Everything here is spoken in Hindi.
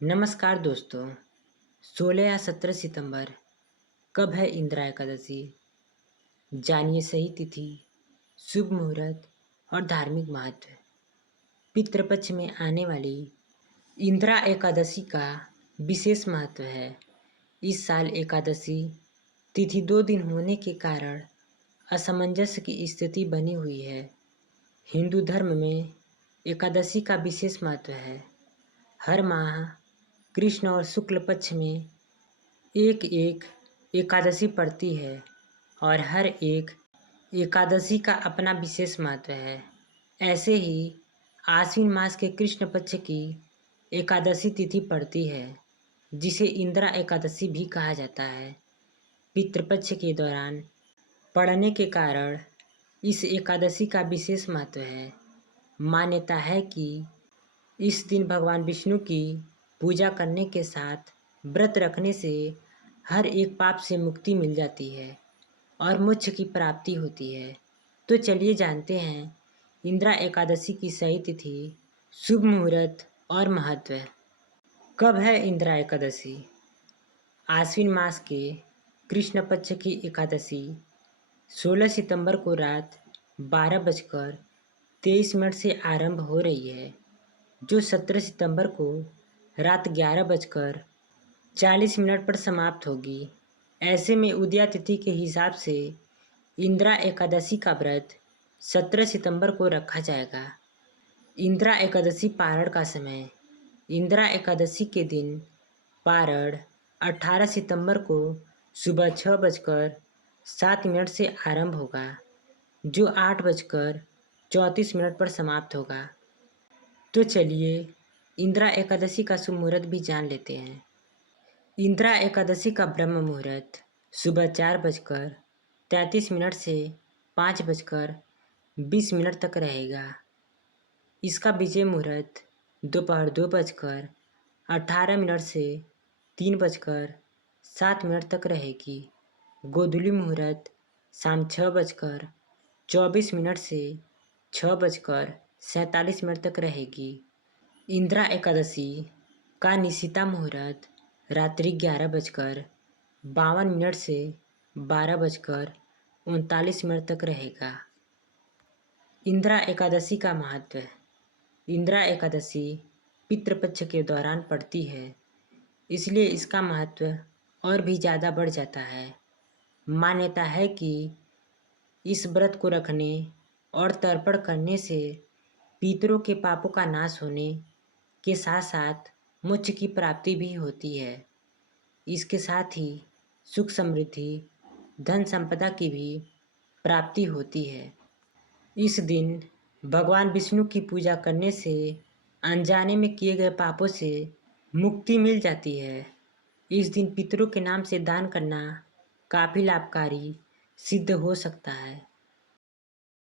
नमस्कार दोस्तों। 16 या 17 सितंबर कब है इंदिरा एकादशी? जानिए सही तिथि, शुभ मुहूर्त और धार्मिक महत्व। पितृपक्ष में आने वाली इंदिरा एकादशी का विशेष महत्व है। इस साल एकादशी तिथि 2 दिन होने के कारण असमंजस की स्थिति बनी हुई है। हिंदू धर्म में एकादशी का विशेष महत्व है। हर माह कृष्ण और शुक्ल पक्ष में एक एक एकादशी पड़ती है और हर एक एकादशी का अपना विशेष महत्व है। ऐसे ही आश्विन मास के कृष्ण पक्ष की एकादशी तिथि पड़ती है, जिसे इंदिरा एकादशी भी कहा जाता है। पितृपक्ष के दौरान पड़ने के कारण इस एकादशी का विशेष महत्व है। मान्यता है कि इस दिन भगवान विष्णु की पूजा करने के साथ व्रत रखने से हर एक पाप से मुक्ति मिल जाती है और मोक्ष की प्राप्ति होती है। तो चलिए जानते हैं इंदिरा एकादशी की सही तिथि, शुभ मुहूर्त और महत्व। कब है इंदिरा एकादशी? आश्विन मास के कृष्ण पक्ष की एकादशी 16 सितंबर को रात 12:23 से आरंभ हो रही है, जो 17 सितंबर को रात 11:40 पर समाप्त होगी। ऐसे में उदया तिथि के हिसाब से इंदिरा एकादशी का व्रत 17 सितंबर को रखा जाएगा। इंदिरा एकादशी पारण का समय। इंदिरा एकादशी के दिन पारण 18 सितंबर को सुबह 6:07 से आरंभ होगा, जो 8:34 पर समाप्त होगा। तो चलिए इंदिरा एकादशी का शुभ मुहूर्त भी जान लेते हैं। इंदिरा एकादशी का ब्रह्म मुहूर्त सुबह 4:33 से 5:20 तक रहेगा। इसका विजय मुहूर्त दोपहर 2:18 से 3:07 तक रहेगी। गोधूली मुहूर्त शाम 6:24 से 6:47 तक रहेगी। इंदिरा एकादशी का निशिता मुहूर्त रात्रि 11:52 से 12:39 तक रहेगा। इंदिरा एकादशी का महत्व। इंदिरा एकादशी पितृपक्ष के दौरान पड़ती है, इसलिए इसका महत्व और भी ज़्यादा बढ़ जाता है। मान्यता है कि इस व्रत को रखने और तर्पण करने से पितरों के पापों का नाश होने के साथ साथ मोक्ष की प्राप्ति भी होती है। इसके साथ ही सुख समृद्धि, धन संपदा की भी प्राप्ति होती है। इस दिन भगवान विष्णु की पूजा करने से अनजाने में किए गए पापों से मुक्ति मिल जाती है। इस दिन पितरों के नाम से दान करना काफ़ी लाभकारी सिद्ध हो सकता है।